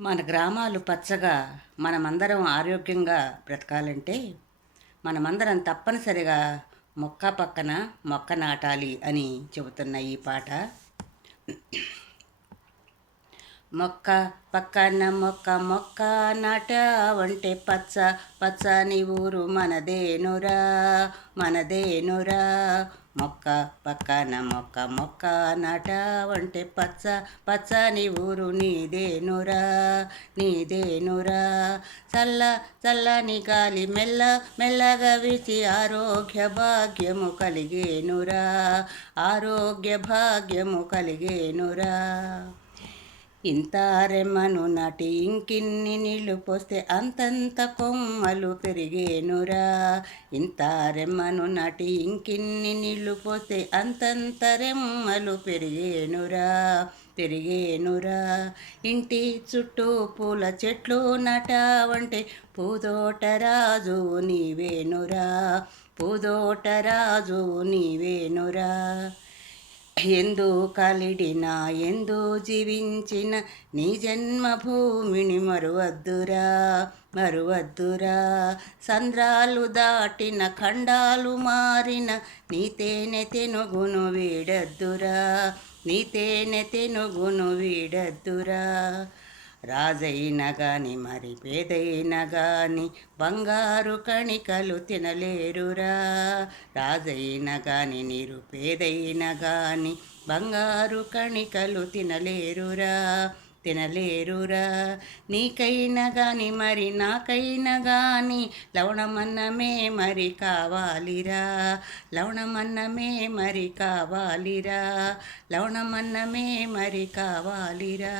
మన గ్రామాలు పచ్చగా మనమందరం ఆరోగ్యంగా బ్రతకాలంటే మనమందరం తప్పనిసరిగా మొక్క పక్కన మొక్క నాటాలి అని చెబుతున్న ఈ పాట. మొక్క పక్కన మొక్క మొక్క నాటావంటే పచ్చ పచ్చని ఊరు మనదేనురా మనదేనురా. మొక్క పక్కన మొక్క మొక్క నాటావంటే పచ్చ పచ్చని ఊరు నీదేనురా నీదేనురా. చల్ల చల్లని గాలి మెల్ల మెల్లగా వీచి ఆరోగ్య భాగ్యము కలిగేనురా ఆరోగ్య భాగ్యము కలిగేనురా. ఇంత రెమ్మను నాటి ఇంకిన్ని నీళ్లు పోస్తే అంతంత కొమ్మలు పెరిగేనురా. ఇంత రెమ్మను నాటి ఇంకిన్ని నీళ్లు పోస్తే అంతంత రెమ్మలు పెరిగేనురా పెరిగేనురా. ఇంటి చుట్టూ పూల చెట్లు నాటావంటే పూదోటరాజు నీవేనురా పూదోటరాజు నీవేనురా. ఎందు కలిడినా ఎందు జీవించిన నీ జన్మభూమిని మరువద్దురా మరువద్దురా. సంద్రాలు దాటిన ఖండాలు మారిన నీ తేనె తెనుగును వీడద్దురా నీ తేనె తెనుగును వీడద్దురా. రాజైనా గాని మరి పేదైనా గాని బంగారు కణికలు తినలేరురా. రాజైనా గాని నిరుపేదైనా గాని బంగారు కణికలు తినలేరురా తినలేరురా. నీకైనా గాని మరి నాకైనా గాని లవణమన్నమే మరి కావాలిరా లవణమన్నమే మరి కావాలిరా లవణమన్నమే మరి కావాలిరా.